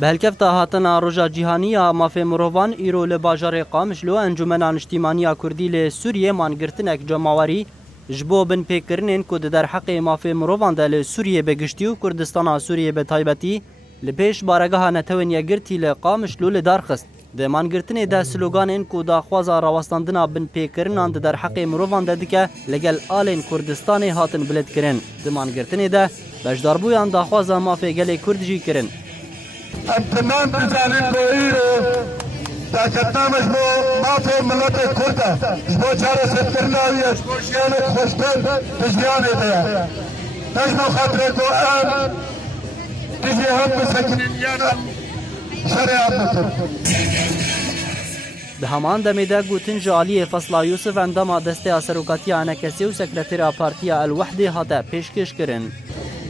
بهلکفتا هاتنا روژا جیهانیا مافی مروان ایرو لباجار قامشلو انجمنان اجتماعیا کردی لسوریه مانگرتنک جماوری جبو بن پیکرنین کد در حق مافی مروان دل سوریه بگشتی و کردستان سوریه به تایبتی لپیش بارگاه نتوین گرتی لقامشلو لدارخست ده مانگرتنی ده سلوگانین کو داخوازا راوستاندنا بن پیکرنان در حق مروان ده که لگل آلین کردستان هاتن بلد کرن ده مانگرتنی ده بجداربویان داخوازا مافی گل کردجی کرن امتنان بزانین بو ایرو تا جتامش بو مافی ملت کرده بو چاره سترناوی بو شیان خوشتن تجیانه دیا تجمع خاطره کو ام تجی هم بسکنین یانا شریعت نتر ده همان دمیده گوتن جالی فصلا یوسف اندام دسته سروکاتی آنکسی و سکرتیر پارتی الوحده هاته پیشکش کرن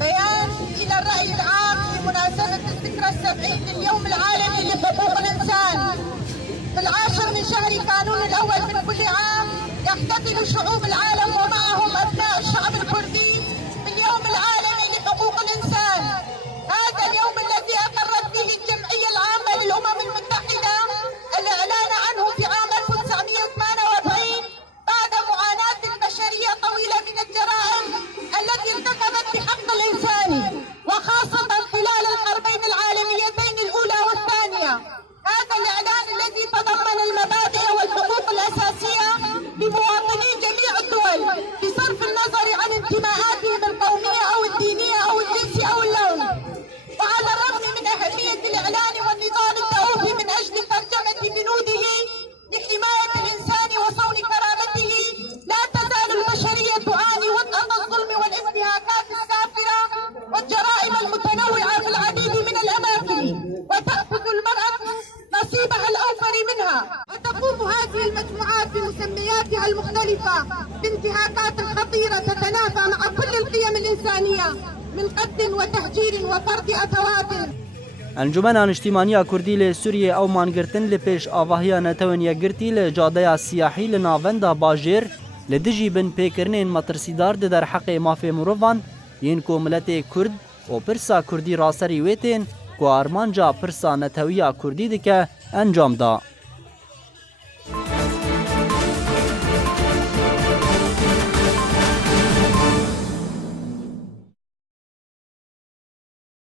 بيان إلى الرأي العام بمناسبة الذكرى السبعين لليوم العالمي لحقوق الإنسان. في 10 من شهر كانون الأول من كل عام يحتفل شعوب العالم ومعهم أبناء الشعب الكردي باليوم العالمي لحقوق الإنسان. هذا اليوم الذي أقرت به الجمعية العامة للأمم المتحدة الإعلان عنه في عام 1948 بعد معاناة البشرية طويلة من الجرائم التي ارتكبت بحق الإنساني وخاصة خلال الحربين العالميتين الأولى والثانية. هذا الإعلان الذي تضمن المبادئ والحقوق الأساسية لمواطني جميع الدول بصرف النظر عن انتماءاتهم القومية أو الدينية أو الجنسية أو اللون. وعلى الرغم من أهمية الإعلان والنضال الدؤوب من أجل ترجمة بنوده لحماية الإنسان وصون كرامته، لا تزال البشرية تعاني وطأة الظلم والانتهاكات السافرة والجرائم المتنوعة في العديد من الأماكن، وتأخذ المرأة نصيبها الأوفر منها. وتقوم هذه المجموعات بمسمياتها المختلفة بانتهاكات خطيرة تتنافى مع كل القيم الإنسانية من قتل وتهجير وفرض أثوات. انجمنان اجتماعیا کردی لسوریه او مانگرتن لپیش آواهیا نتوین یگرتی لجاده سیاحی لناوندا باجر لدجی بن پیکرنین مترسیدار در حق مافی مروان ین کو ملت کرد و پرسا کردی راسری ویتین کو آرمانجا پرسا نتویا کردی دکه انجام دا.